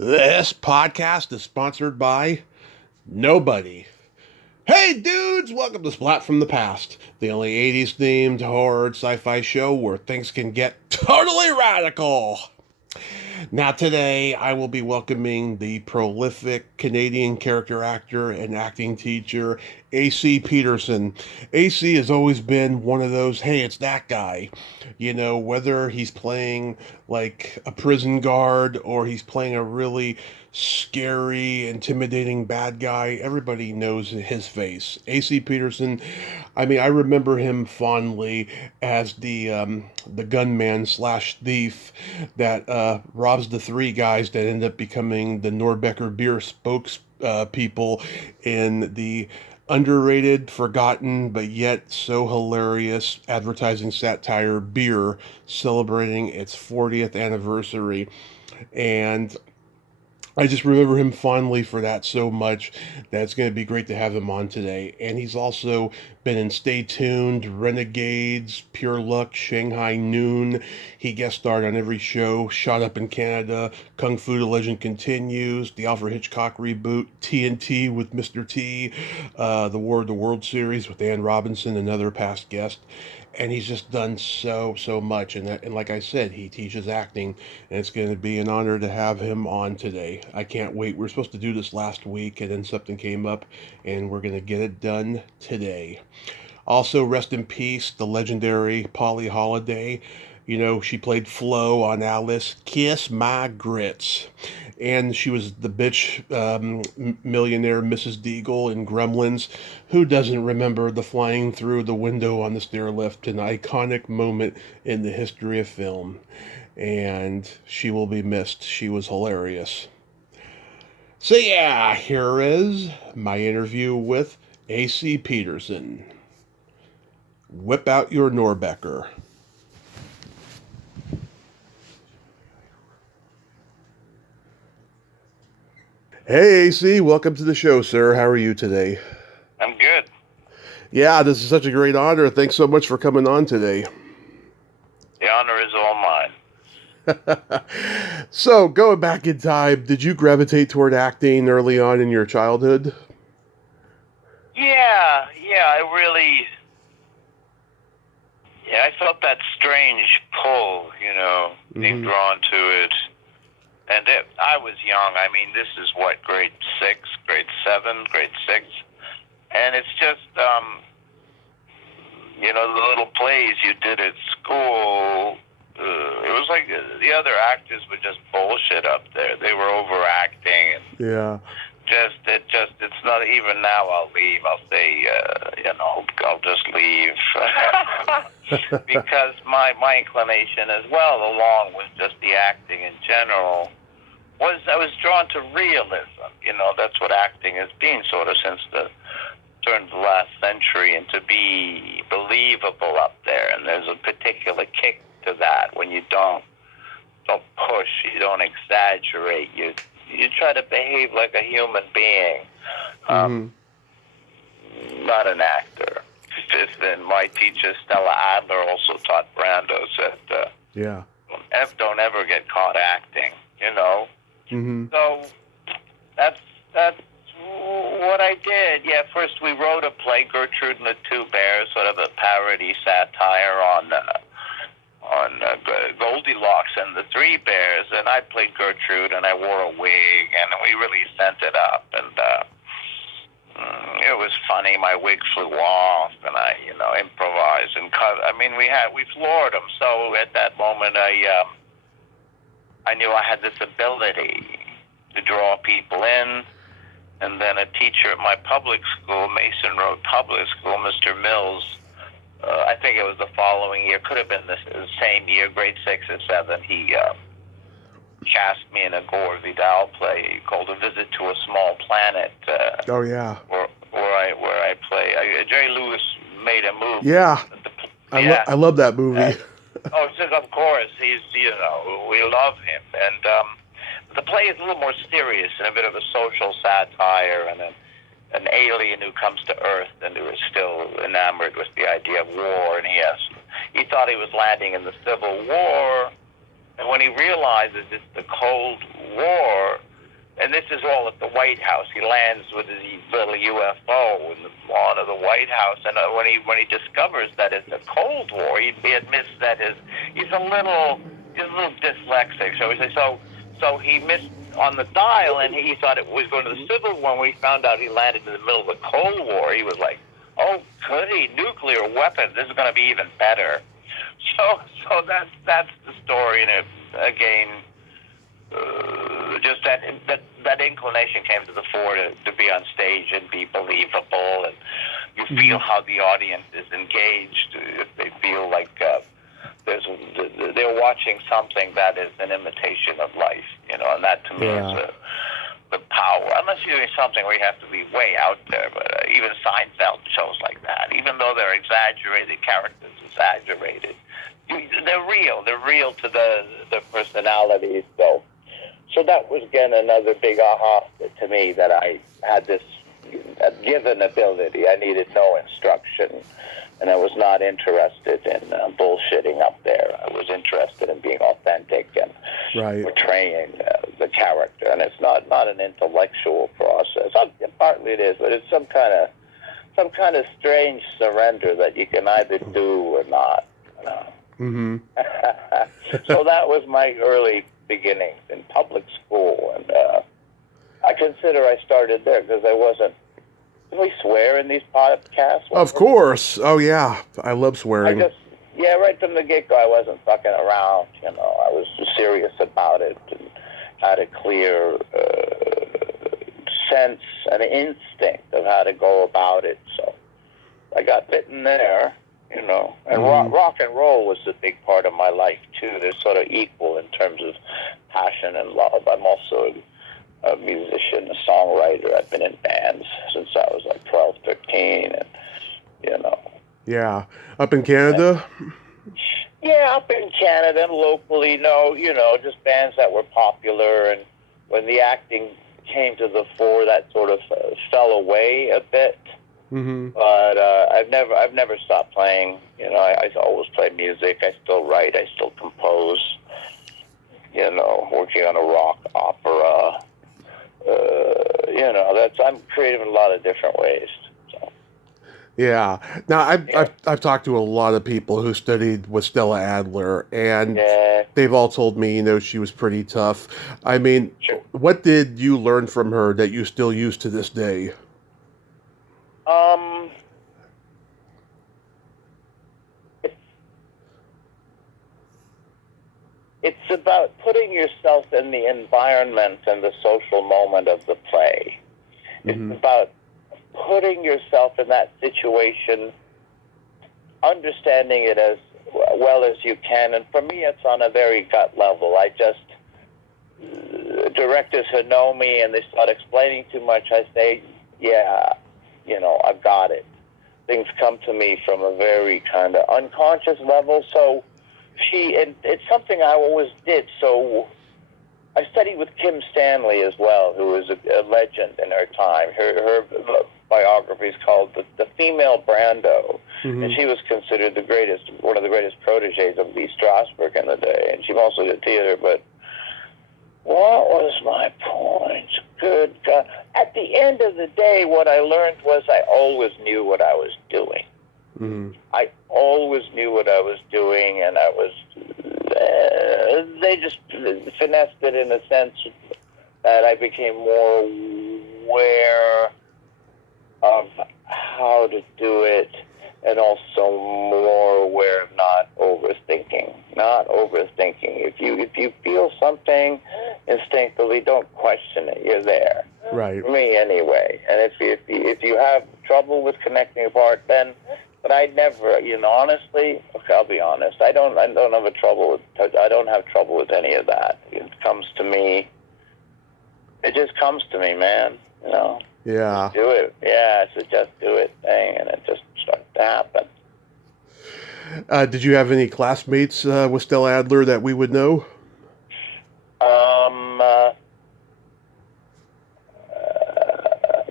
This podcast is sponsored by nobody. Hey dudes, welcome to Splat from the Past, the only 80s themed horror sci-fi show where things can get totally radical. Now, today I will be welcoming the prolific Canadian character actor and acting teacher, AC Peterson. AC has always been one of those, hey, it's that guy. You know, whether he's playing like a prison guard or he's playing a really scary, intimidating bad guy, everybody knows his face. AC Peterson, I mean, I remember him fondly as the gunman slash thief that robs the three guys that end up becoming the Nordbecker beer spokes people in the underrated, forgotten, but yet so hilarious advertising satire beer celebrating its 40th anniversary. And I just remember him fondly for that so much that it's going to be great to have him on today. And he's also been in Stay Tuned, Renegades, Pure Luck, Shanghai Noon. He guest starred on every show, Shot Up in Canada, Kung Fu The Legend Continues, the Alfred Hitchcock reboot, TNT with Mr. T, the War of the World series with Ann Robinson, another past guest. And he's just done so much. And like I said, he teaches acting, and it's going to be an honor to have him on today. I can't wait. We were supposed to do this last week, and then something came up, and we're going to get it done today. Also, rest in peace, the legendary Polly Holiday. You know, she played Flo on Alice. Kiss my grits. And she was the bitch millionaire Mrs. Deagle in Gremlins. Who doesn't remember the flying through the window on the stair lift, an iconic moment in the history of film? And she will be missed. She was hilarious. So yeah, here is my interview with AC Peterson. Whip out your Norbecker. Hey AC, welcome to the show, sir. How are you today? I'm good. Yeah, this is such a great honor. Thanks so much for coming on today. The honor is all mine. So, going back in time, did you gravitate toward acting early on in your childhood? I felt that strange pull, being drawn to it. And I was young. I mean, this is what, grade 6, grade 7, grade 6. And it's just, the little plays you did at school, it was like the other actors were just bullshit up there. They were overacting. And Yeah. It's not even now I'll leave. I'll say, I'll just leave. Because my inclination as well, along with just the acting in general, I was drawn to realism. That's what acting has been sort of since the turn of the last century, and to be believable up there. And there's a particular kick to that when you don't push, you don't exaggerate, you try to behave like a human being, not an actor. And my teacher, Stella Adler, also taught Brando, said, don't ever get caught acting, So that's what I did. Yeah, first we wrote a play, Gertrude and the Two Bears, sort of a parody satire on Goldilocks and the Three Bears, and I played Gertrude, and I wore a wig, and we really sent it up, and it was funny. My wig flew off, and I, improvised and cut. I mean, we floored them. So at that moment, I knew I had this ability to draw people in. And then a teacher at my public school, Mason Road Public School, Mr. Mills, I think it was the following year, could have been the same year, grade 6 or 7, he cast me in a Gore Vidal play called A Visit to a Small Planet. Where I play. Jerry Lewis made a movie. Yeah. I love that movie. Of course, he's, we love him. And the play is a little more serious and a bit of a social satire, and an alien who comes to Earth and who is still enamored with the idea of war, and he thought he was landing in the Civil War, and when he realizes it's the Cold War, White House. He lands with his little UFO in the lawn of the White House, and when he discovers that it's a Cold War, he admits that he's a little dyslexic. So he missed on the dial, and he thought it was going to the Civil War. When he found out he landed in the middle of the Cold War, he was like, "Oh, goody, nuclear weapons! This is going to be even better." So that's the story, and again, just that inclination came to the fore to be on stage and be believable, and you feel how the audience is engaged. They feel like they're watching something that is an imitation of life, and that to me is the power. Unless you're doing something where you have to be way out there, but even Seinfeld shows like that, even though they're exaggerated, characters exaggerated, they're real. They're real to the personalities, though. So that was, again, another big aha to me, that I had this given ability. I needed no instruction, and I was not interested in bullshitting up there. I was interested in being authentic and portraying the character, and it's not an intellectual process. Partly it is, but it's some kind of strange surrender that you can either do or not. Mm-hmm. So that was my early beginnings in public school, and I consider I started there because I wasn't. Can we swear in these podcasts? Of course. Oh yeah, I love swearing. Right from the get-go, I wasn't fucking around. I was serious about it and had a clear sense and instinct of how to go about it. So I got bitten there. And rock and roll was a big part of my life, too. They're sort of equal in terms of passion and love. I'm also a musician, a songwriter. I've been in bands since I was like 12, 13, and, Yeah. Up in Canada? Yeah, up in Canada and locally, just bands that were popular. And when the acting came to the fore, that sort of fell away a bit. Mm-hmm. But I've never stopped playing. I always play music. I still write. I still compose. Working on a rock opera. I'm creative in a lot of different ways. So. Yeah. Now I've talked to a lot of people who studied with Stella Adler, and they've all told me, she was pretty tough. I mean, what did you learn from her that you still use to this day? It's about putting yourself in the environment and the social moment of the play. Mm-hmm. It's about putting yourself in that situation, understanding it as well as you can. And for me, it's on a very gut level. Directors who know me and they start explaining too much, I say, yeah, I've got it. Things come to me from a very kind of unconscious level. So it's something I always did. So I studied with Kim Stanley as well, who was a legend in her time. Her biography is called The Female Brando. Mm-hmm. And she was considered one of the greatest proteges of Lee Strasberg in the day. And she mostly did theater, but what was my point? Good God. At the end of the day, what I learned was I always knew what I was doing. Mm-hmm. I always knew what I was doing, and I was... they just finessed it in a sense that I became more aware of how to do it, and also more aware of not overthinking. If you feel something instinctively, don't question it. You're there. Right. For me, anyway. And if you have trouble with connecting apart, then. But I never, honestly. Okay, I'll be honest. I don't have trouble with any of that. It comes to me. It just comes to me, man. Yeah. Just do it. Yeah, it's a just do it thing, and it just starts to happen. Did you have any classmates with Stella Adler that we would know?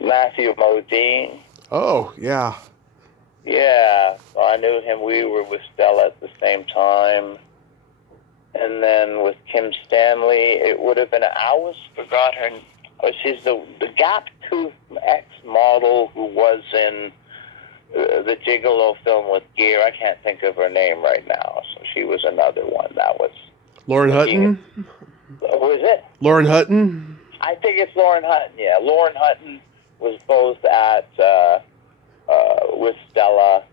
Matthew Modine. Oh, yeah. Yeah, so I knew him. We were with Stella at the same time. And then with Kim Stanley, it would have been, I always forgot her She's the gap tooth ex model who was in the Gigolo film with Gear. I can't think of her name right now. So she was another one that was. Lauren Hutton? Who is it? Lauren Hutton? I think it's Lauren Hutton, yeah. Lauren Hutton was both at, with Stella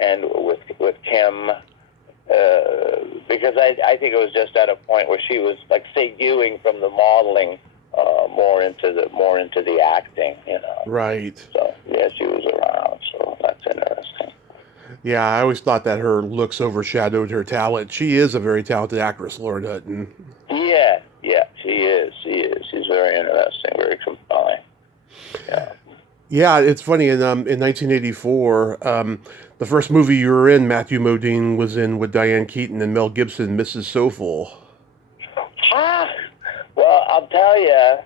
and with Kim, because I think it was just at a point where she was like seguing from the modeling more into the acting, you know. Right. So yeah, she was around. So that's interesting. Yeah, I always thought that her looks overshadowed her talent. She is a very talented actress, Lauren Hutton. Yeah, she is. She's very interesting, very compelling. Yeah. Yeah, it's funny. In 1984, the first movie you were in, Matthew Modine was in with Diane Keaton and Mel Gibson, Mrs. Soulful. Well, I'll tell you,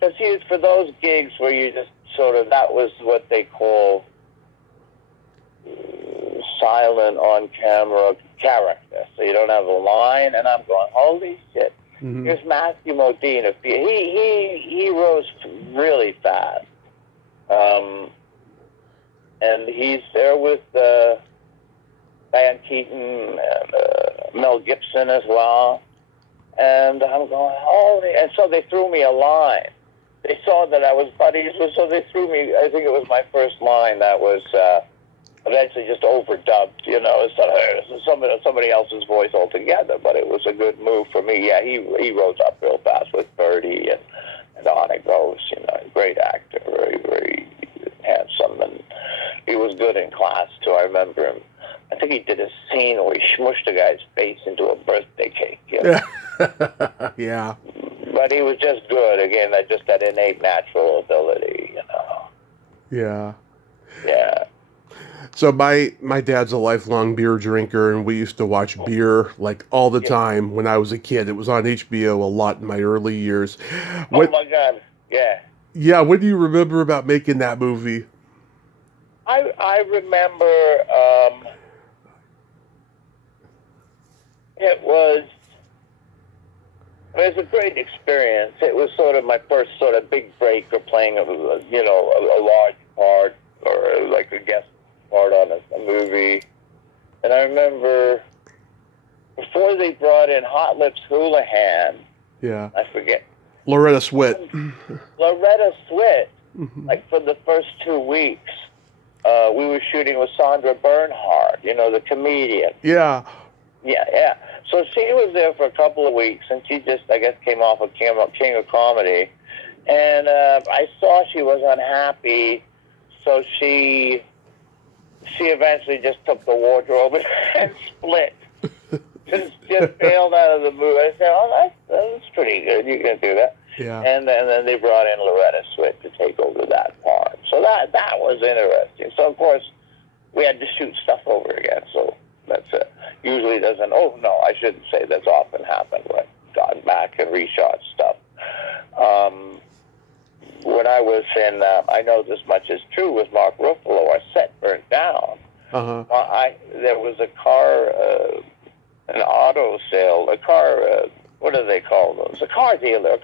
because for those gigs where you just sort of, that was what they call silent on camera character. So you don't have a line, and I'm going, holy shit. Mm-hmm. Here's Matthew Modine. He rose really fast. And he's there with Diane Keaton and Mel Gibson as well. And I'm going, holy. And so they threw me a line. They saw that I was buddies, so they threw me, I think it was my first line that was eventually just overdubbed, you know, instead of somebody else's voice altogether. But it was a good move for me. Yeah, he rose up real fast with Birdie and On It Goes, you know, great actor, very, very handsome, and he was good in class too. I remember him. I think he did a scene where he smushed a guy's face into a birthday cake. You know? Yeah. But he was just good. Again, just that innate natural ability, you know. Yeah. Yeah. So my dad's a lifelong beer drinker, and we used to watch beer like all the time when I was a kid. It was on HBO a lot in my early years. Oh my God! Yeah. Yeah. What do you remember about making that movie? I remember it was a great experience. It was sort of my first sort of big break of playing a large part or like a guest part on a movie. And I remember before they brought in Hot Lips Houlihan. Yeah. I forget. Loretta Swit. Loretta Swit. Mm-hmm. Like for the first 2 weeks, we were shooting with Sandra Bernhard, you know, the comedian. Yeah. Yeah. So she was there for a couple of weeks, and she just, I guess, came off of King of Comedy. And I saw she was unhappy, so she eventually just took the wardrobe and split. just bailed out of the movie. I said, oh, that's pretty good. You can do that. Yeah. And then they brought in Loretta Swit to take over that part. So that was interesting. So, of course, we had to shoot stuff over again. So that's usually doesn't, oh, no, I shouldn't say that's often happened. I've gone back and reshot stuff. When I was in, I know this much is true, with Mark Ruffalo, our set burnt down. Uh-huh. There was a car, an auto sale, what do they call those? A car dealer.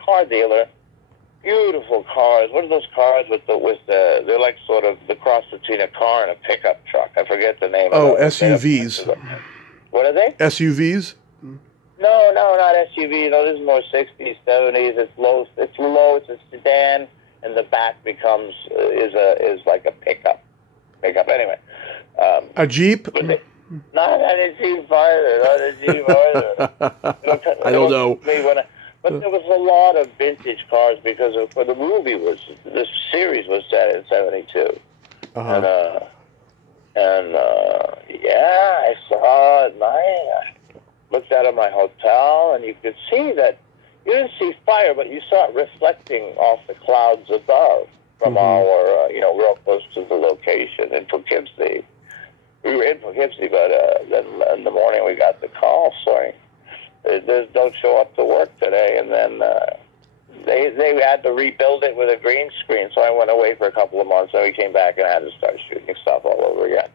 Beautiful cars. What are those cars they're like sort of the cross between a car and a pickup truck. I forget the name of them. SUVs. What are they? SUVs? No, not SUVs. No, this is more 60s, 70s. It's low. It's a sedan, and the back becomes is like a pickup. Anyway. A Jeep? Not a Jeep either. I don't know. But there was a lot of vintage cars because for the movie the series was set in 72. Uh-huh. And I saw it. I looked out of my hotel, and you could see that you didn't see fire, but you saw it reflecting off the clouds above from our, real close to the location in Poughkeepsie. We were in Poughkeepsie, but then in the morning we got the call saying, don't show up to work today. And then they had to rebuild it with a green screen, so I went away for a couple of months, and we came back and I had to start shooting stuff all over again.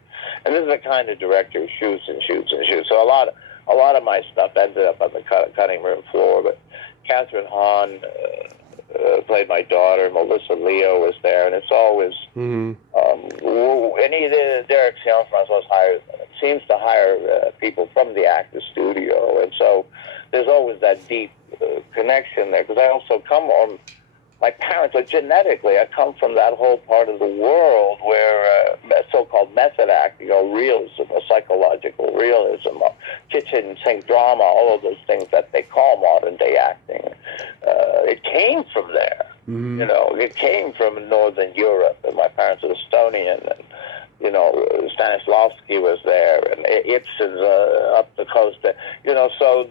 And this is the kind of director who shoots and shoots and shoots. So a lot of my stuff ended up on the cutting room floor, but Catherine Hahn played my daughter. Melissa Leo was there, and it's always any of Derek Cianfrancois seems to hire people from the actor studio, and so there's always that deep connection there. Because I also come on. My parents are genetically, I come from that whole part of the world where so-called method acting or realism or psychological realism or kitchen sink drama, all of those things that they call modern day acting. It came from there. Mm-hmm. You know, it came from Northern Europe, and my parents are Estonian, and you know, Stanislavski was there, and Ibsen's up the coast. You know, so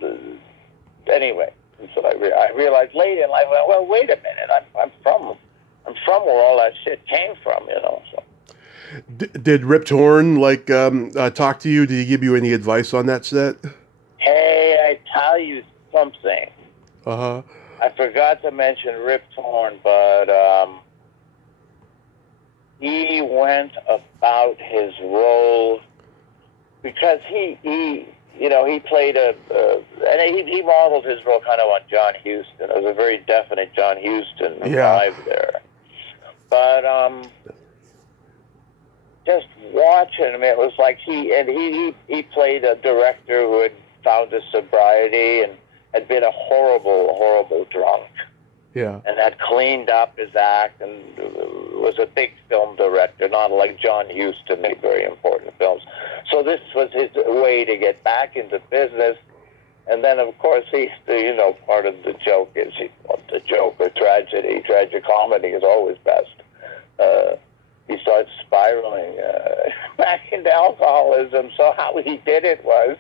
anyway. And so I realized late in life, well, wait a minute, I'm from where all that shit came from, you know. So. Did Rip Torn talk to you? Did he give you any advice on that set? Hey, I tell you something. Uh-huh. I forgot to mention Rip Torn, but he went about his role because he played and he modeled his role kind of on John Huston. It was a very definite John Huston vibe there. But just watching him, it was like he played a director who had found his sobriety and had been a horrible drunk. Yeah. And had cleaned up his act and was a big film director, not like John Huston made very important films. So this was his way to get back into business. And then, of course, part of the joke is the joke or tragedy. Tragicomedy is always best. He starts spiraling back into alcoholism. So how he did it was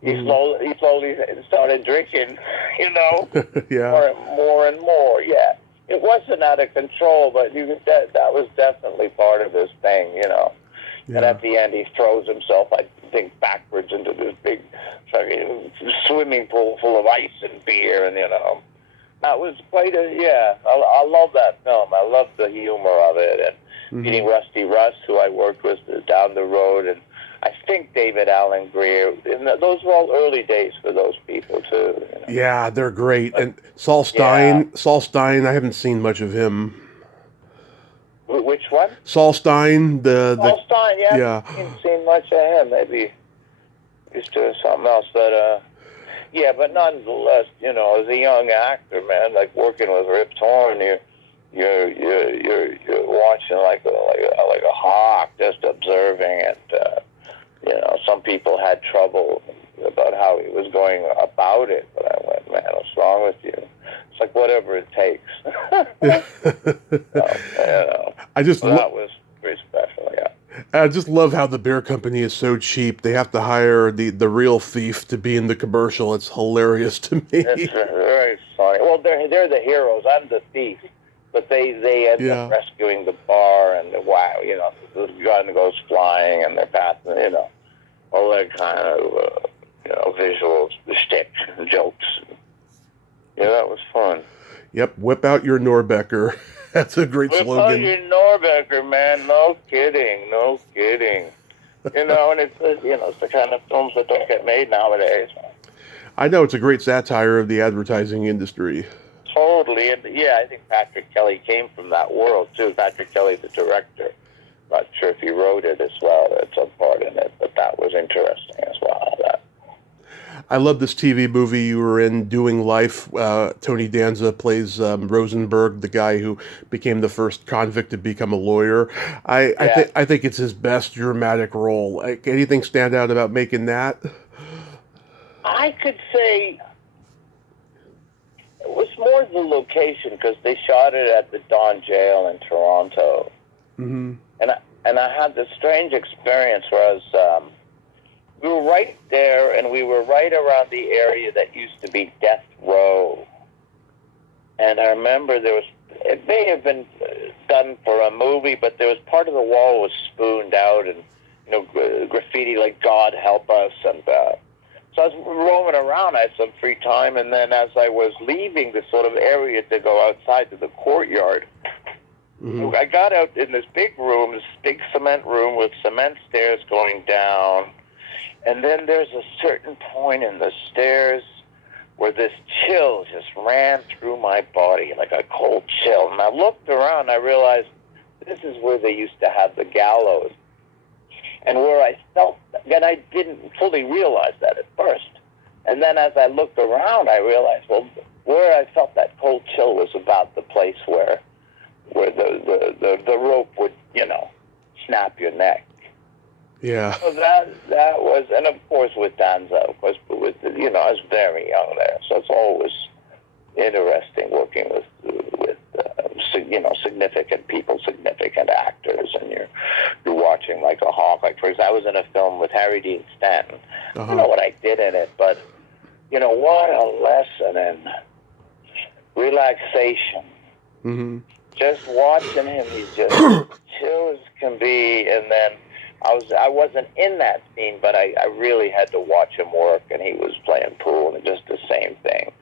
he slowly started drinking, yeah. more and more. Yeah, it wasn't out of control, but that was definitely part of his thing, Yeah. And at the end, he throws himself, I think, backwards into this big fucking swimming pool full of ice and beer, and that was quite I love that film. I love the humor of it, and meeting Rusty Russ, who I worked with down the road, and I think David Alan Grier. And those were all early days for those people too. Yeah, they're great. And Saul Stein, I haven't seen much of him. Which one? Saul Stein, Saul Stein, yeah. I haven't seen much of him. Maybe he's doing something else, but but nonetheless, as a young actor, man, like working with Rip Torn, you're watching like a hawk, just observing, and some people had trouble about how he was going about it, but I went, man, what's wrong with you? It's like whatever it takes. That was pretty special, yeah. I just love how the beer company is so cheap. They have to hire the real thief to be in the commercial. It's hilarious to me. It's very funny. Well, they're the heroes. I'm the thief. But they end up rescuing the bar, and the gun goes flying, and they're passing, all that kind of, visuals, the shtick, jokes. Yeah, that was fun. Yep, whip out your Norbecker. That's a great slogan. Whip out your Norbecker, man. No kidding. And it's the kind of films that don't get made nowadays. I know, it's a great satire of the advertising industry. Totally, and I think Patrick Kelly came from that world too. Patrick Kelly, the director. Not sure if he wrote it as well. It's a part in it, but that was interesting as well. I love this TV movie you were in, Doing Life. Tony Danza plays Rosenberg, the guy who became the first convict to become a lawyer. I think it's his best dramatic role. Like, anything stand out about making that? I could say it was more the location, because they shot it at the Don Jail in Toronto. Mm-hmm. And I had this strange experience where I was, we were right there, and we were right around the area that used to be Death Row. And I remember it may have been done for a movie, but there was part of the wall was spooned out, and graffiti like "God help us," and so I was roaming around. I had some free time, and then as I was leaving the sort of area to go outside to the courtyard, I got out in this big room, this big cement room with cement stairs going down, and then there's a certain point in the stairs where this chill just ran through my body like a cold chill. And I looked around, I realized this is where they used to have the gallows. And where I felt, and I didn't fully realize that at first. And then as I looked around, I realized, well, where I felt that cold chill was about the place where the rope would, snap your neck. Yeah. So that was, and of course with Danza, of course, but with, I was very young there, so it's always interesting working with significant people, significant actors, and you're watching like a hawk. Like, for example, I was in a film with Harry Dean Stanton. I don't know what I did in it, but what a lesson in relaxation. Mm-hmm. Just watching him, he's just chill as can be. And then I wasn't in that scene, but I really had to watch him work, and he was playing pool, and just the same thing.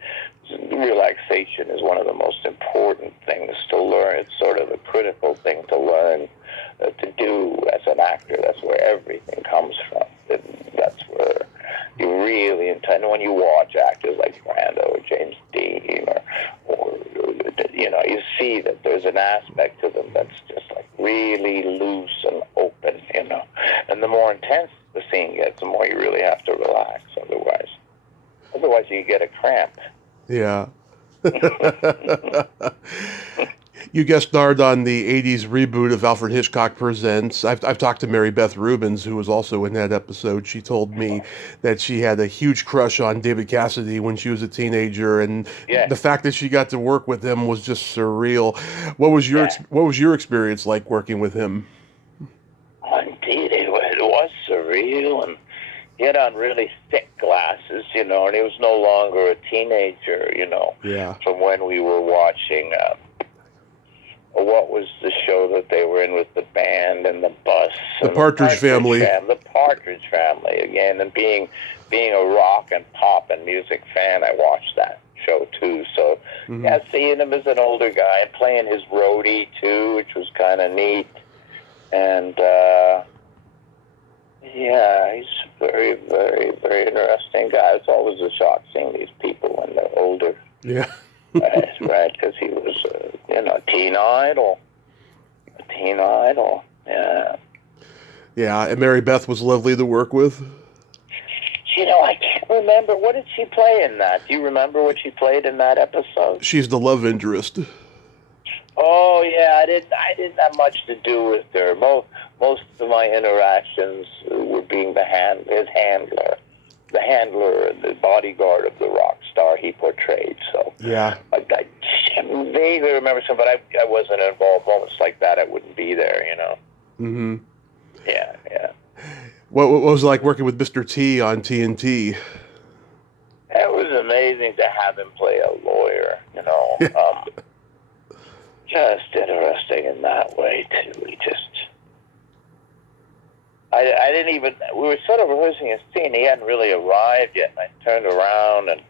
Relaxation is one of the most important things to learn. It's sort of a critical thing to learn to do as an actor. That's where everything comes from. That's where you really intend. When you watch actors like Brando or James Dean, or you see that there's an aspect to them that's just like really loose and open, And the more intense the scene gets, the more you really have to relax. Otherwise you get a cramp. Yeah. You guest starred on the 80s reboot of Alfred Hitchcock Presents. I've talked to Mary Beth Rubins, who was also in that episode. She told me that she had a huge crush on David Cassidy when she was a teenager, and the fact that she got to work with him was just surreal. What was your experience like working with him? Indeed, it was surreal, and he had on really thick glasses, and he was no longer a teenager, Yeah. From when we were watching, what was the show that they were in with the band and the bus? The Partridge Family. The Partridge Family, again, and being a rock and pop and music fan, I watched that show too. So, seeing him as an older guy and playing his roadie too, which was kind of neat. And, he's a very, very, very interesting guy. It's always a shock seeing these people when they're older. Yeah. Right, because he was, a teen idol. Yeah. Yeah, and Mary Beth was lovely to work with. I can't remember. What did she play in that? Do you remember what she played in that episode? She's the love interest. Oh, yeah, I didn't have much to do with her. Most of my interactions were being his handler. The handler and the bodyguard of the rock star he portrayed. So yeah, I vaguely remember some, but I wasn't involved. Moments like that, I wouldn't be there. Mm-hmm. Yeah. What was it like working with Mr. T on TNT? It was amazing to have him play a lawyer. Just interesting in that way too. I didn't even, we were sort of rehearsing a scene. He hadn't really arrived yet, and I turned around, and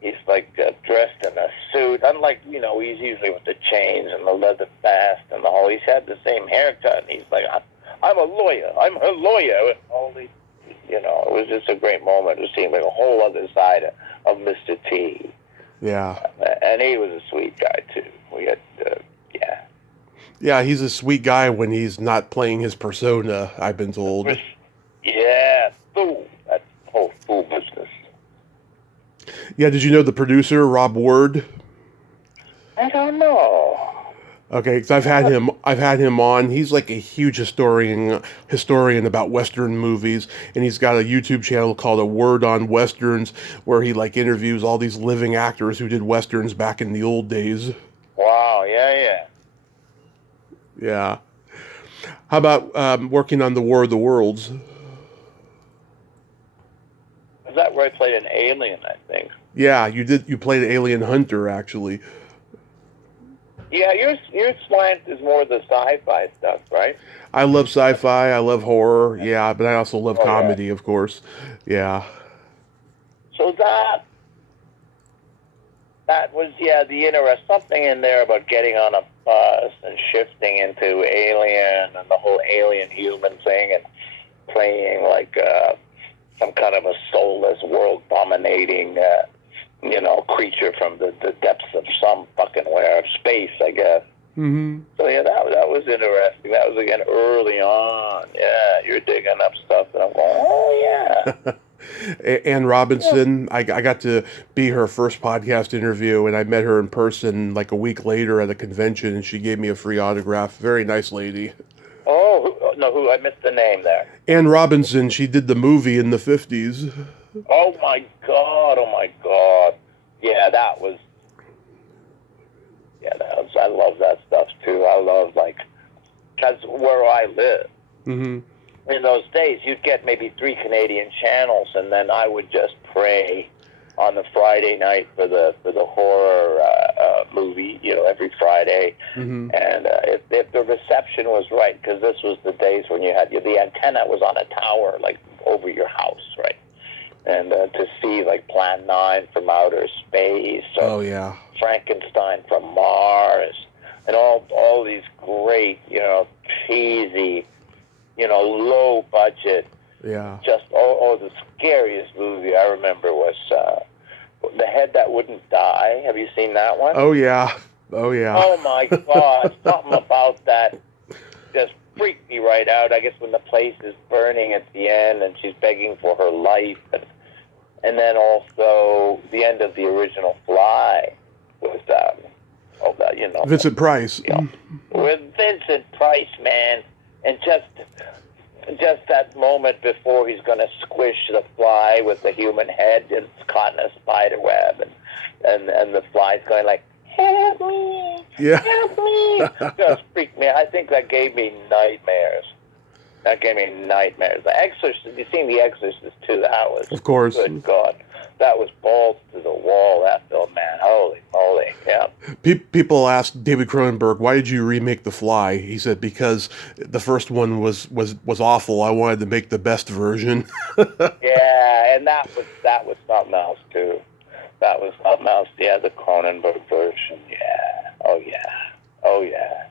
he's like dressed in a suit. Unlike, he's usually with the chains and the leather vest and the whole, he's had the same haircut, and he's like, I'm a lawyer. I'm her lawyer. And all these, it was just a great moment to see him like a whole other side of Mr. T. Yeah. And he was a sweet guy, too. We had, Yeah, he's a sweet guy when he's not playing his persona, I've been told. Yeah, fool. That whole fool business. Yeah, did you know the producer, Rob Ward? I don't know. Okay, because I've had him on. He's like a huge historian about Western movies, and he's got a YouTube channel called A Word on Westerns, where he like interviews all these living actors who did Westerns back in the old days. Wow, yeah. Yeah. How about working on The War of the Worlds? Is that where I played an alien, I think? Yeah, you did. You played Alien Hunter, actually. Yeah, your slant is more the sci-fi stuff, right? I love sci-fi. I love horror. Yeah, but I also love comedy, of course. Yeah. So that was, the interest. Something in there about getting on a bus and shifting into Alien and the whole alien human thing and playing like some kind of a soulless, world-dominating creature from the depths of some fucking where of space, I guess. Mm-hmm. So yeah, that was interesting. That was again early on. Yeah, you're digging up stuff, and I'm going, oh yeah. Ann Robinson, I got to be her first podcast interview, and I met her in person like a week later at a convention, and she gave me a free autograph. Very nice lady. Oh no, who I missed the name there. Ann Robinson, she did the movie in the 50s. Oh my God. Yeah, that was. I love that stuff too. I love because where I live. Mm-hmm. In those days, you'd get maybe 3 Canadian channels, and then I would just pray on the Friday night for the horror movie, every Friday. Mm-hmm. And if the reception was right, because this was the days when you had the antenna was on a tower, like over your house, right? And to see like Plan 9 from outer space, or Oh yeah, Frankenstein from Mars, and all these great, cheesy, low budget. yeah. Just the scariest movie I remember was The Head That Wouldn't Die. Have you seen that one? Oh yeah, oh yeah. Oh my God, something about that just freaked me right out. I guess when the place is burning at the end and she's begging for her life, and then also the end of the original Fly with Vincent Price. With Vincent Price, man, and just that moment before he's going to squish the fly with the human head, and it's caught in a spider web, and the fly's going like, help me, Yeah. help me. Just freaked me. I think that gave me nightmares. The Exorcist, you've seen The Exorcist too, that was, Of course. good God, that was balls to the wall, that film, man, holy moly, yeah. People asked David Cronenberg, "Why did you remake The Fly?" He said, "Because the first one was awful. I wanted to make the best version." Yeah, and that was something else too. That was something else. Yeah, the Cronenberg version. Yeah. Oh yeah.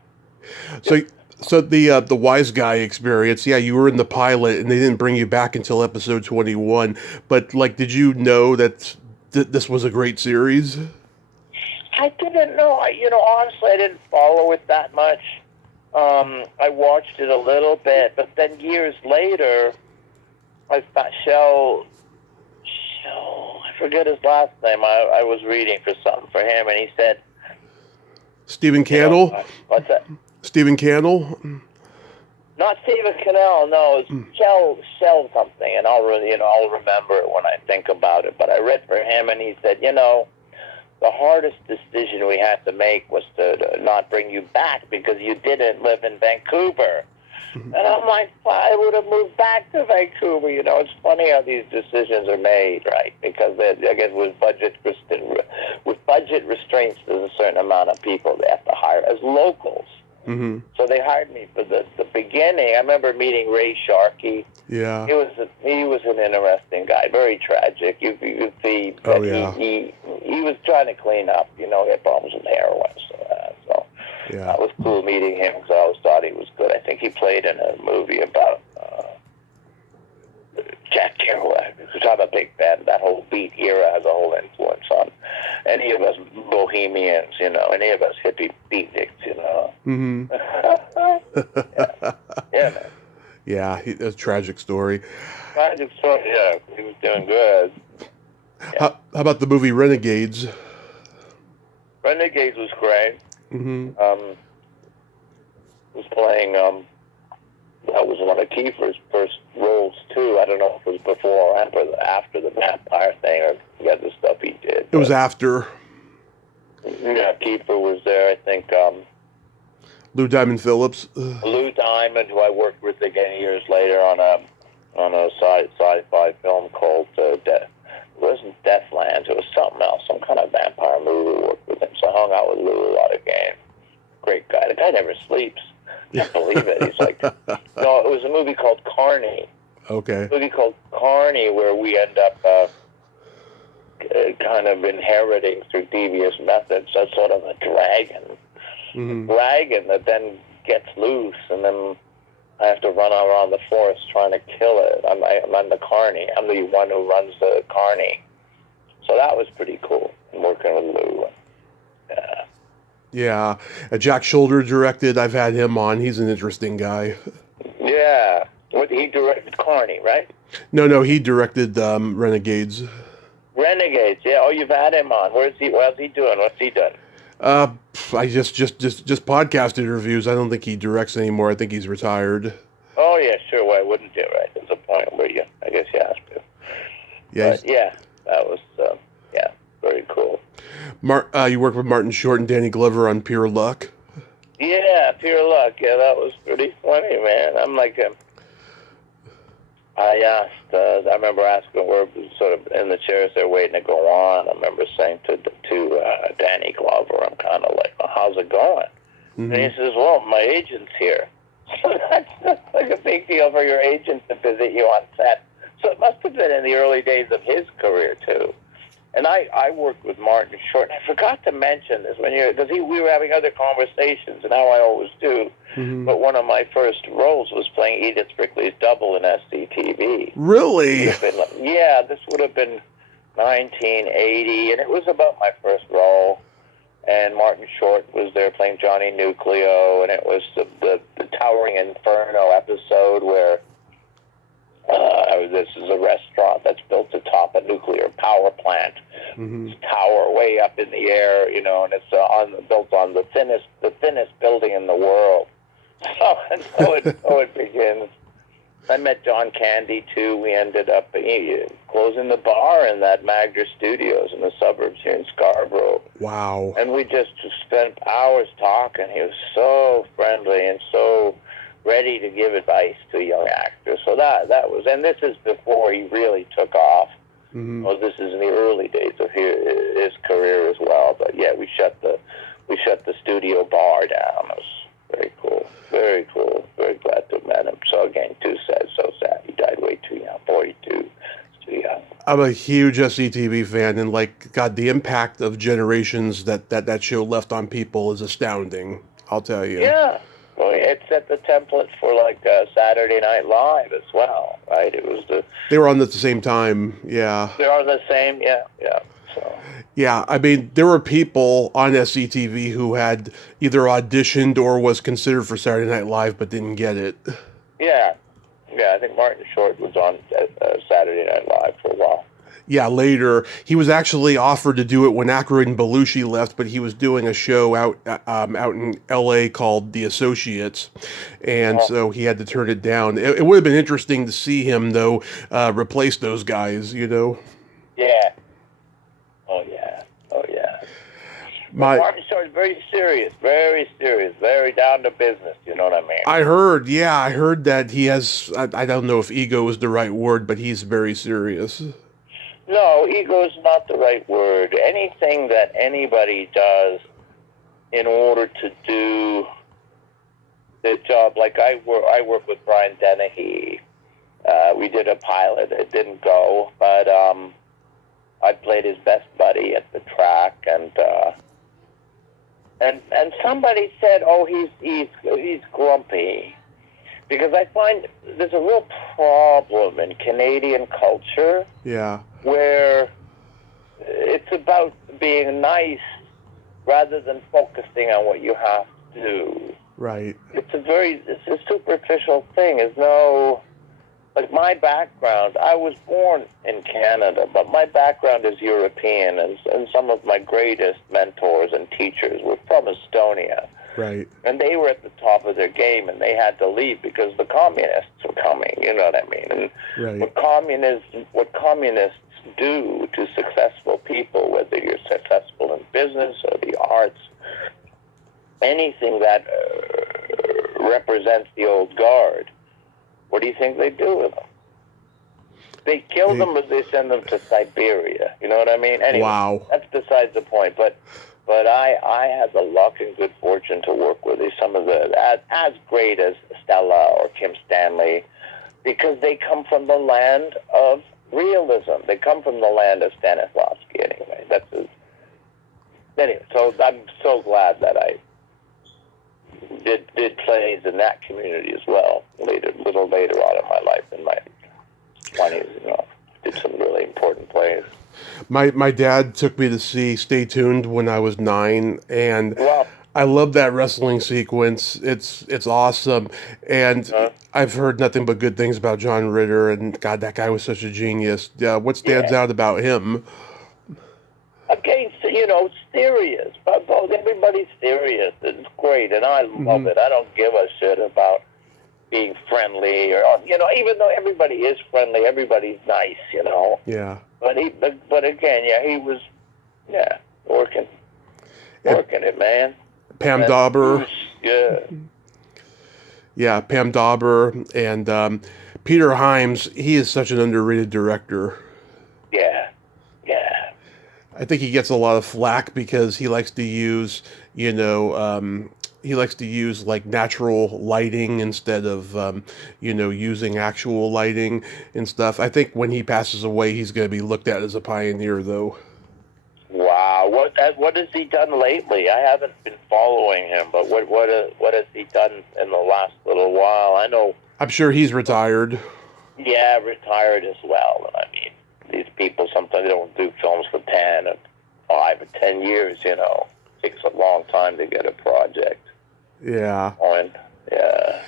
So the Wise Guy experience, yeah, you were in the pilot, and they didn't bring you back until episode 21. But did you know that this was a great series? I didn't know. Honestly, I didn't follow it that much. I watched it a little bit, but then years later, I found I forget his last name. I was reading for something for him, and he said, Stephen Cannell? What's that? Stephen Cannell? Not Stephen Cannell, no. It's Shell something, and I'll remember it when I think about it. But I read for him, and he said, the hardest decision we had to make was to not bring you back because you didn't live in Vancouver. And I'm like, I would have moved back to Vancouver. It's funny how these decisions are made, right? Because I guess with budget restraints, there's a certain amount of people they have to hire as locals. Mm-hmm. So they hired me for the beginning. I remember meeting Ray Sharkey. Yeah. He was an interesting guy, very tragic. You could see that he was trying to clean up. He had problems with heroin. So Yeah. that was cool meeting him because I always thought he was good. I think he played in a movie about Jack Kerouac. Which I'm a big fan. That whole beat era has a whole influence on any of us bohemians, any of us hippie beatniks, Mm-hmm. Yeah, man. Yeah, that's a tragic story. Tragic story, yeah. He was doing good. How about the movie Renegades? Renegades was great. Mm-hmm. Was playing, that was one of Kiefer's first roles, too. I don't know if it was before or after the vampire thing or the other stuff he did. It was after. Yeah, Kiefer was there, I think. Lou Diamond Phillips. Lou Diamond, who I worked with again years later on a sci-fi film called it wasn't Deathlands, it was something else, some kind of vampire movie. We worked with him, so I hung out with Lou a lot of games. Great guy. The guy never sleeps. Can't believe it. He's like, no, it was a movie called Carney. Okay. A movie called Carney where we end up kind of inheriting through devious methods a sort of a dragon. Mm-hmm. Dragon that then gets loose, and then I have to run around the forest trying to kill it. I'm the carney. I'm the one who runs the carney. So that was pretty cool, and working with Lou. Yeah. Jack Shoulder directed. I've had him on. He's an interesting guy. Yeah. What, he directed Carney, right? No, he directed Renegades. Renegades, yeah. Oh, you've had him on. Where's he? What's he doing? What's he done? I just podcast interviews. I don't think he directs anymore. I think he's retired. Oh, yeah, sure. Why wouldn't you, right? There's a point where I guess you have to. Yeah. But, yeah, that was, very cool. You worked with Martin Short and Danny Glover on Pure Luck. Yeah, Pure Luck. Yeah, that was pretty funny, man. I'm like, I remember asking where sort of in the chairs they're waiting to go on. I remember saying to Danny Glover, I'm kind of like, well, how's it going? Mm-hmm. And he says, well, my agent's here. So that's like a big deal for your agent to visit you on set. So it must have been in the early days of his career, too. And I worked with Martin Short, and I forgot to mention this because we were having other conversations, and how I always do. Mm-hmm. But one of my first roles was playing Edith Strictly's double in SCTV. Really? Yeah, this would have been 1980, and it was about my first role. And Martin Short was there playing Johnny Nucleo, and it was the Towering Inferno episode where this is a restaurant that's built atop a nuclear power plant. Mm-hmm. It's a tower way up in the air, and it's built on the thinnest building in the world. So it begins. I met John Candy too. We ended up closing the bar in that Magda Studios in the suburbs here in Scarborough. Wow. And we just spent hours talking. He was so friendly and so ready to give advice to a young actor. So that was, and this is before he really took off. Mm-hmm. Well, this is in the early days of his career as well. But yeah, we shut the studio bar down. It was very cool. Very cool. Very glad to have met him. So again, so sad. He died way too young. 42. Too young. I'm a huge SCTV fan, and God, the impact of generations that show left on people is astounding. I'll tell you. Yeah. Well, it set the template for Saturday Night Live as well, right? It was They were on at the same time, yeah. They are the same, yeah. So. Yeah, I mean, there were people on SCTV who had either auditioned or was considered for Saturday Night Live but didn't get it. Yeah, I think Martin Short was on Saturday Night Live for a while. Yeah, later. He was actually offered to do it when Aykroyd and Belushi left, but he was doing a show out in L.A. called The Associates, and so he had to turn it down. It would have been interesting to see him, though, replace those guys, Yeah. Oh, yeah. Martin Short is very serious, very down to business, you know what I mean? I heard that he has, I don't know if ego is the right word, but he's very serious. No, ego is not the right word. Anything that anybody does in order to do the job, like I work with Brian Dennehy. We did a pilot. It didn't go, but I played his best buddy at the track, and somebody said, "Oh, he's grumpy," because I find there's a real problem in Canadian culture. Yeah. Where it's about being nice rather than focusing on what you have to do. Right. It's a superficial thing. My background, I was born in Canada, but my background is European, and some of my greatest mentors and teachers were from Estonia. Right. And they were at the top of their game, and they had to leave because the communists were coming, you know what I mean? And right. what communists do to successful people, whether you're successful in business or the arts, anything that represents the old guard, what do you think they do with them? They kill them, or they send them to Siberia. You know what I mean? Anyway, wow. That's besides the point. But I had the luck and good fortune to work with some of as great as Stella or Kim Stanley, because they come from the land of realism. They come from the land of Stanislavski. Anyway, so I'm so glad that I did plays in that community as well. A little later on in my life, in my 20s, did some really important plays. My dad took me to see Stay Tuned when I was 9, and Well, I love that wrestling sequence. It's awesome, and uh, I've heard nothing but good things about John Ritter. And God, that guy was such a genius. What stands yeah. out about him? Against, serious. But both everybody's serious. It's great, and I love Hmm. it. I don't give a shit about being friendly or even though everybody is friendly, everybody's nice. Yeah, But again, yeah, he was, yeah, working and it, man. Pam And Dauber. Bruce, yeah, Yeah, Pam Dauber and Peter Hyams. He is such an underrated director. yeah, yeah. I think he gets a lot of flack because he likes to use, you know, he likes to use like natural lighting instead of, using actual lighting and stuff. I think when he passes away, he's going to be looked at as a pioneer, though. Wow, what has he done lately? I haven't been following him, but what has he done in the last little while? I know, I'm sure he's retired. yeah, retired as well. And I mean, these people sometimes don't do films for 10 or 5 or 10 years. Takes a long time to get a project Yeah. on. Yeah,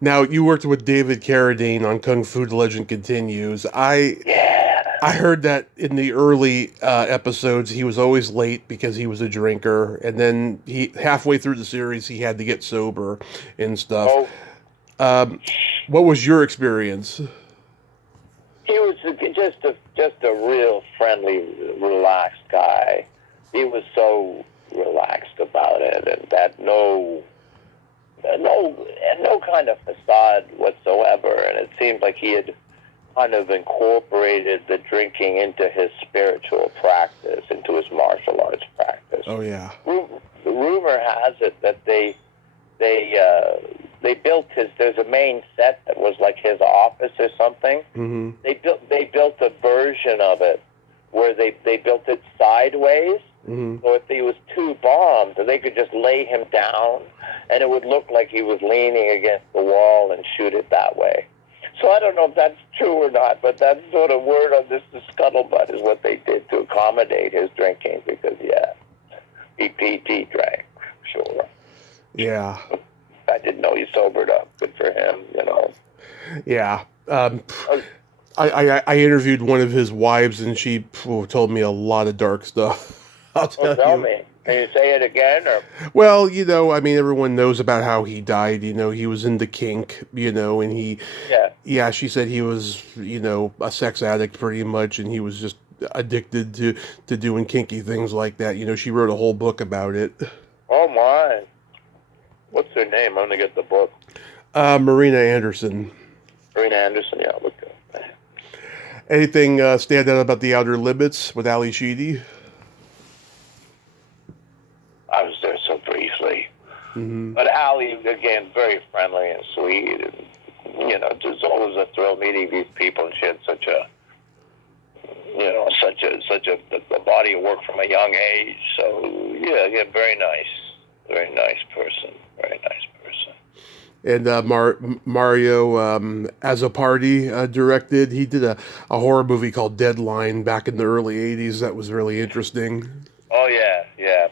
Now you worked with David Carradine on Kung Fu: The Legend Continues. yeah. I heard that in the early episodes he was always late because he was a drinker, and then he halfway through the series he had to get sober and stuff. Oh, What was your experience? he was just a real friendly, relaxed guy. He was so relaxed about it, and that no kind of facade whatsoever. And it seemed like he had kind of incorporated the drinking into his spiritual practice, into his martial arts practice. Oh yeah. The rumor has it that they built his. There's a main set that was like his office or something. Hmm. They built a version of it where they built it sideways. Hmm. So if he was too bombed, they could just lay him down, and it would look like he was leaning against the wall and shoot it that way. So I don't know if that's true or not, but that's sort of word on this. The scuttlebutt is what they did to accommodate his drinking because, yeah, he drank, sure. Yeah. I didn't know he sobered up. Good for him. Yeah. Oh, I interviewed one of his wives, and she told me a lot of dark stuff. I'll tell tell you. me. Can you say it again? Or Well, I mean, everyone knows about how he died. He was into kink, and yeah, yeah, she said he was, a sex addict pretty much, and he was just addicted to doing kinky things like that. She wrote a whole book about it. oh my. What's her name? I'm gonna get the book. Marina Anderson. Marina Anderson. Yeah, look good. Anything stand out about The Outer Limits with Ali Sheedy? I was there so briefly. Hmm. But Allie, again, very friendly and sweet, and just always a thrill meeting these people. And she had such a body of work from a young age. So yeah, very nice person, very nice person. And Mario as a party directed. He did a horror movie called Deadline back in the early '80s. That was really interesting. Oh yeah,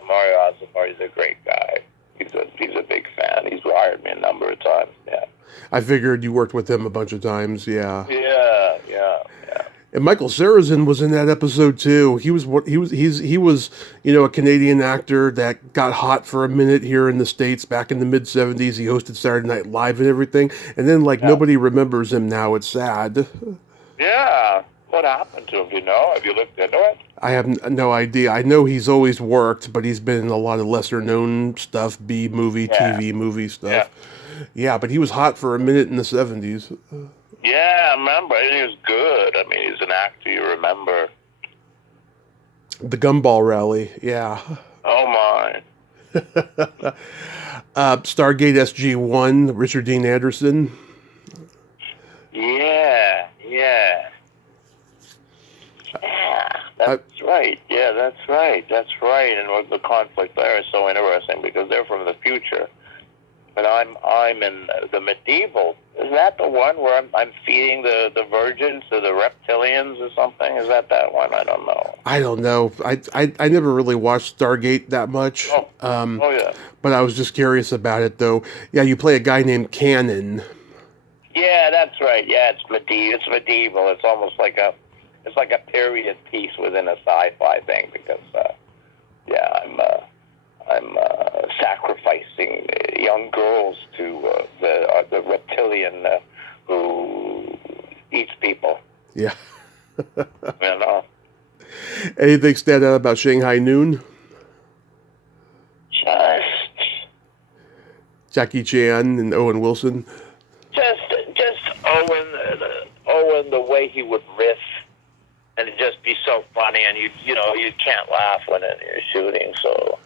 Mario Azzopardi's a great guy. He's a big fan. He's hired me a number of times. Yeah. I figured you worked with him a bunch of times. Yeah. Yeah. And Michael Sarrazin was in that episode too. He was a Canadian actor that got hot for a minute here in the States back in the mid '70s. He hosted Saturday Night Live and everything, and then Yeah. nobody remembers him now. It's sad. Yeah. What happened to him? Do you know? Have you looked into it? I have no idea. I know he's always worked, but he's been in a lot of lesser known stuff, B movie, Yeah. TV movie Yeah. stuff. Yeah, but he was hot for a minute in the '70s. Yeah, I remember. He was good. I mean, he's an actor you remember. The Gumball Rally. Yeah. Oh my. Stargate SG-1, Richard Dean Anderson. Yeah. That's right. Yeah, that's right. And what the conflict there is so interesting because they're from the future. And I'm in the medieval. Is that the one where I'm feeding the virgins to the reptilians or something? Is that one? I don't know. I don't know. I never really watched Stargate that much. Oh yeah. But I was just curious about it, though. Yeah, you play a guy named Cannon. Yeah, that's right. Yeah, it's medieval. It's almost like a period piece within a sci-fi thing because I'm sacrificing young girls to the reptilian who eats people. Yeah. You know. Anything stand out about Shanghai Noon? Just Jackie Chan and Owen Wilson. Just Owen, the way he would riff, and it'd just be so funny, and you can't laugh when you're shooting. So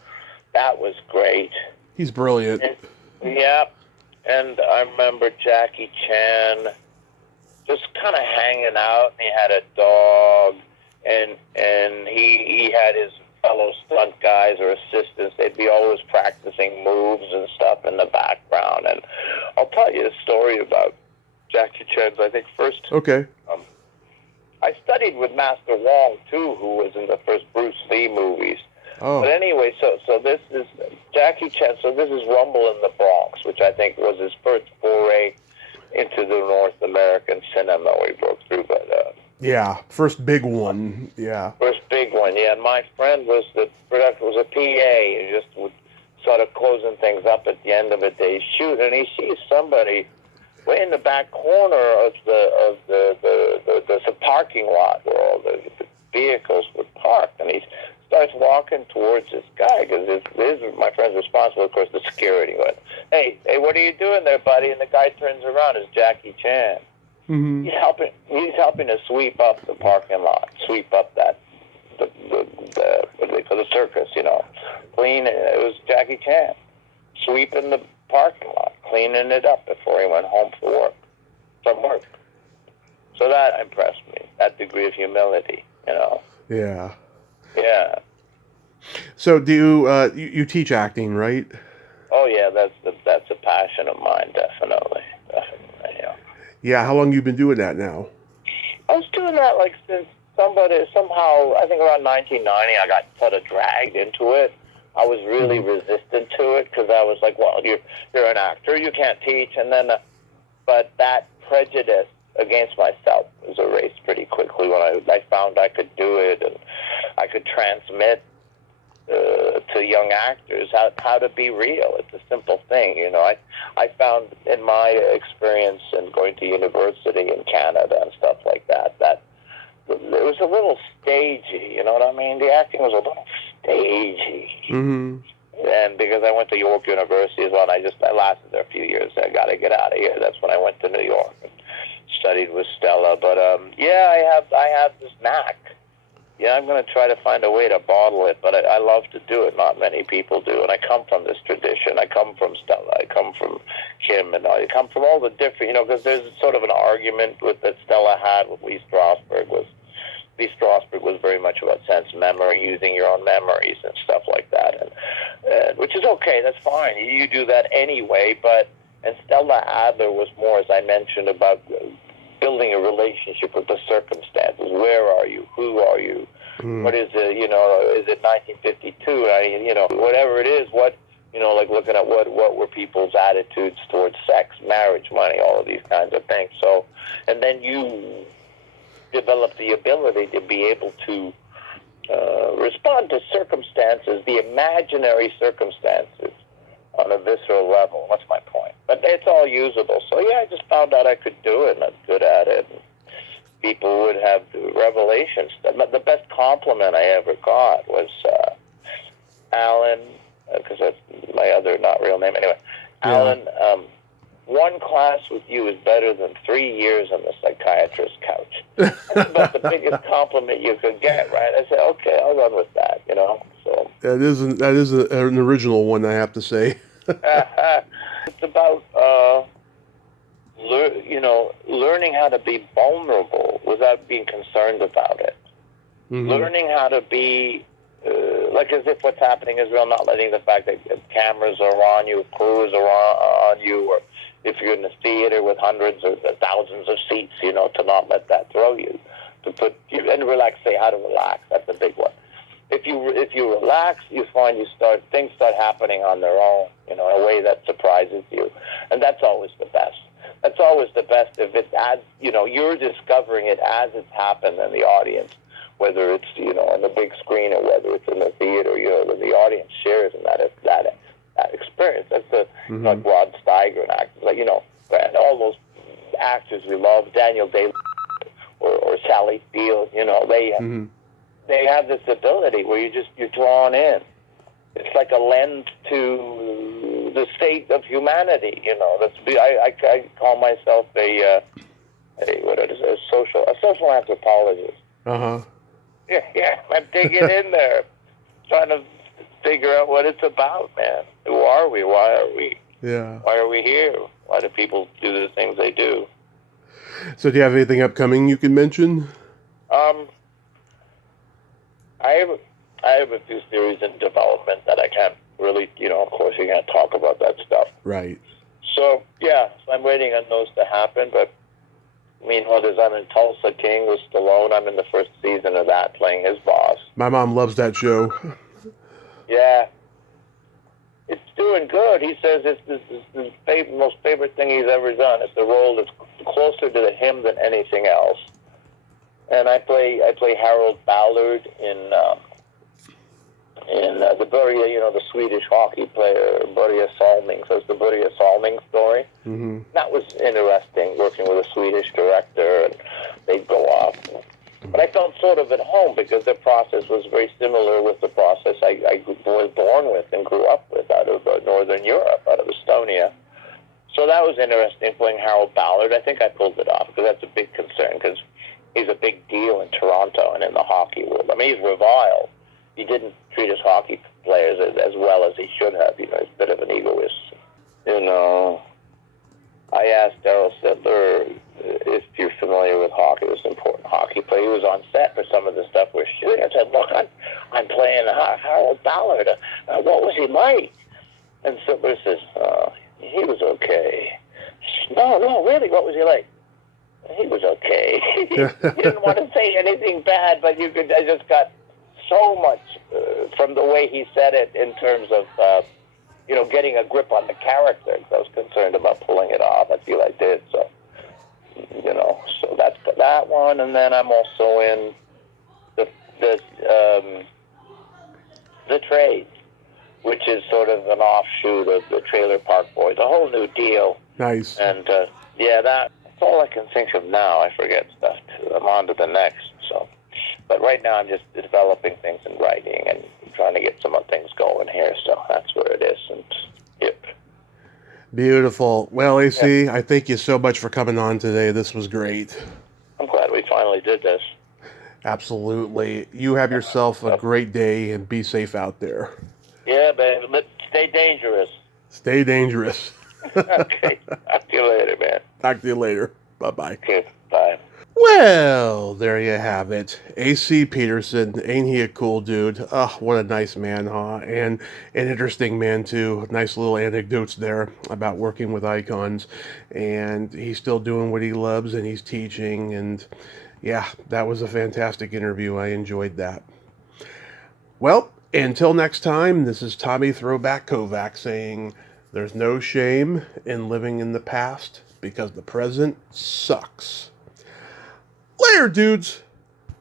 that was great. He's brilliant. Yeah, and I remember Jackie Chan just kind of hanging out, and he had a dog, and he had his fellow stunt guys or assistants. They'd be always practicing moves and stuff in the background. And I'll tell you a story about Jackie Chan's, I think, first. Okay. I studied with Master Wong, too, who was in the first Bruce Lee movies. Oh. But anyway, so this is Jackie Chan. So this is Rumble in the Bronx, which I think was his first foray into the North American cinema we broke through. But yeah, first big one. Yeah. First big one, yeah. And my friend was a PA, and just would sort of closing things up at the end of a day's shoot, and he sees somebody way in the back corner of the parking lot where all the vehicles would park, and he starts walking towards this guy because my friend's responsible, of course, the security. Went, hey, what are you doing there, buddy? And the guy turns around, it's Jackie Chan. Mm-hmm. He's helping to sweep up the parking lot, sweep up that the what do they call the circus, clean. It was Jackie Chan sweeping the parking lot, cleaning it up before he went home from work. So that impressed me. That degree of humility, Yeah. Yeah. So do you teach acting, right? Oh yeah, that's a passion of mine, definitely. Yeah. Yeah. How long you been doing that now? I was doing that since somehow, I think around 1990, I got sort of dragged into it. I was really resistant to it because I was like, well, you're an actor, you can't teach. And then, but that prejudice against myself was erased pretty quickly when I found I could do it and I could transmit to young actors how to be real. It's a simple thing, I found in my experience and going to university in Canada and stuff like that it was a little stagey, you know what I mean? The acting was a little stagey. Mm-hmm. And because I went to York University as well, and I lasted there a few years. I got to get out of here. That's when I went to New York and studied with Stella. But I have this knack. Yeah, I'm going to try to find a way to bottle it, but I love to do it. Not many people do, and I come from this tradition. I come from Stella. I come from Kim, and I come from all the different, because there's sort of an argument that Stella had with Lee Strasberg was very much about sense memory, using your own memories and stuff like that, and which is okay. That's fine. You do that anyway. And Stella Adler was more, as I mentioned, about building a relationship with the circumstances. Where are you? Who are you? What is it? Is it 1952? Whatever it is. What like looking at what were people's attitudes towards sex, marriage, money, all of these kinds of things. So, and then you develop the ability to be able to respond to circumstances, the imaginary circumstances, on a visceral level. What's my point? But it's all usable. So yeah, I just found out I could do it, and I'm good at it. And people would have revelations. The best compliment I ever got was Alan, because that's my other not real name. Anyway, yeah. Alan, one class with you is better than 3 years on the psychiatrist's couch. That's about the biggest compliment you could get, right? I said, okay, I'll run with that, So that is an original one, I have to say. It's about learning how to be vulnerable without being concerned about it. Mm-hmm. Learning how to be like as if what's happening is real, not letting the fact that cameras are on you, crews are on you, or if you're in a theater with hundreds or thousands of seats, to not let that throw you. To put and relax. Say how to relax. That's a big one. If you relax, you find things start happening on their own, in a way that surprises you, and that's always the best. That's always the best if it's as you're discovering it as it's happened in the audience, whether it's on the big screen or whether it's in the theater. When the audience shares in that experience. That's like Rod Steiger and actors and all those actors we love, Daniel Day or Sally Field. They have this ability where you're drawn in. It's like a lens to the state of humanity. I call myself a social anthropologist. Yeah. I'm digging in there, trying to figure out what it's about, man. Who are we? Why are we? Yeah. Why are we here? Why do people do the things they do? So, do you have anything upcoming you can mention? I have a few series in development that I can't really, of course you can't talk about that stuff. Right. So, yeah, I'm waiting on those to happen, but meanwhile, I'm in Tulsa King with Stallone. I'm in the first season of that, playing his boss. My mom loves that show. Yeah. It's doing good. He says it's the most favorite thing he's ever done. It's a role that's closer to him than anything else. And I play Harold Ballard in the Börje, the Swedish hockey player, Börje Salming. So it's the Börje Salming story. Mm-hmm. That was interesting, working with a Swedish director, and they'd go off. But I felt sort of at home because the process was very similar with the process I was born with and grew up with out of Northern Europe, out of Estonia. So that was interesting, playing Harold Ballard. I think I pulled it off because that's a big concern because he's a big deal in Toronto and in the hockey world. I mean, he's reviled. He didn't treat his hockey players as well as he should have. He's a bit of an egoist. I asked Darryl Sittler if you're familiar with hockey. It was an important hockey player. He was on set for some of the stuff we're shooting. I said, look, I'm playing Harold Ballard. What was he like? And Sittler says, he was okay. No, really, what was he like? He was okay. He didn't want to say anything bad, but I just got so much from the way he said it in terms of, getting a grip on the character. I was concerned about pulling it off. I feel I did. So, so that's that one. And then I'm also in the Trades, which is sort of an offshoot of the Trailer Park Boys, a whole new deal. Nice. And, that's all I can think of now. I forget stuff, too. I'm on to the next, so. But right now I'm just developing things and writing and trying to get some other things going here, so that's where it is. And, yep. Beautiful. Well, AC, I thank you so much for coming on today. This was great. I'm glad we finally did this. Absolutely. You have yourself a great day and be safe out there. Yeah, baby. Stay dangerous. Stay dangerous. Okay. Talk to you later, man. Talk to you later. Bye-bye. Okay. Bye. Well, there you have it. AC Peterson, ain't he a cool dude? Oh, what a nice man, huh? And an interesting man, too. Nice little anecdotes there about working with icons. And he's still doing what he loves, and he's teaching. And, yeah, that was a fantastic interview. I enjoyed that. Well, until next time, this is Tommy Throwback Kovac saying, there's no shame in living in the past because the present sucks. Later, dudes.